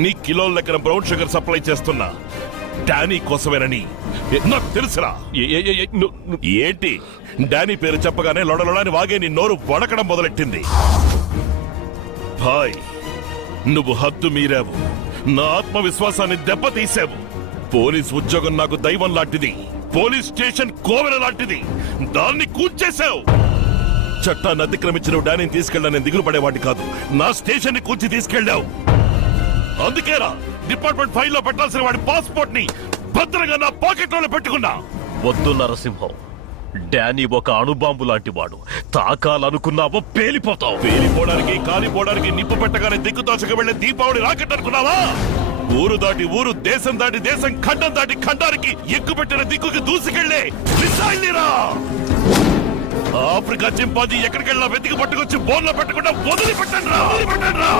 నీ కిలోల లెక్కన బ్రౌన్ షుగర్ సప్లై చేస్తున్నా డానీ కోసమేనని నాకు తెలుసురా. ఏంటి డానీ పేరు చెప్పగానే లొడలొడని వాగే నీ నోరు వడకడం మొదలెట్టింది. భాయ్, నువ్వు హద్దు మీరావు, నా ఆత్మవిశ్వాసాన్ని దెబ్బతీశావు. పోలీస్ ఉద్యోగం నాకు దైవం లాంటిది, పోలీస్ స్టేషన్ కోవెల లాంటిది, దాన్ని కూల్చేశావు. చట్టాన్ని అతిక్రమించిన డానీని తీసుకెళ్ళా నేను దిగులు పడేవాడిని కాదు, నా స్టేషన్ ని కూల్చి తీసుకెళ్ళావు. అందుకేరా డిపార్ట్మెంట్ ఫైల్లో పెట్టాల్సిన వాడి పాస్పోర్ట్ ని భద్రంగా నా పాకెట్ లో పెట్టుకున్నా. వద్దు నరసింహం, డానీ ఒక అణుబాంబు లాంటి వాడు, తాకాలనుకున్నావో పేలిపోతావు. పేలిపోవడానికి కాలిపోవడానికి నిప్పు పెట్టగానే దిక్కుతోచక వెళ్లే దీపావళి రాకెట్ అనుకున్నావా? ఊరు దాటి ఊరు, దేశం దాటి దేశం, ఖండం దాటి ఖండానికి ఎక్కుపెట్టిన దిక్కుకి దూసుకెళ్లే మిసైల్నిరా. ఆఫ్రికా చింపాజీ ఎక్కడికెళ్ళా వెతికి పట్టుకొచ్చి బోన్లో పెట్టకుండా వదిలిపెట్టండి రా.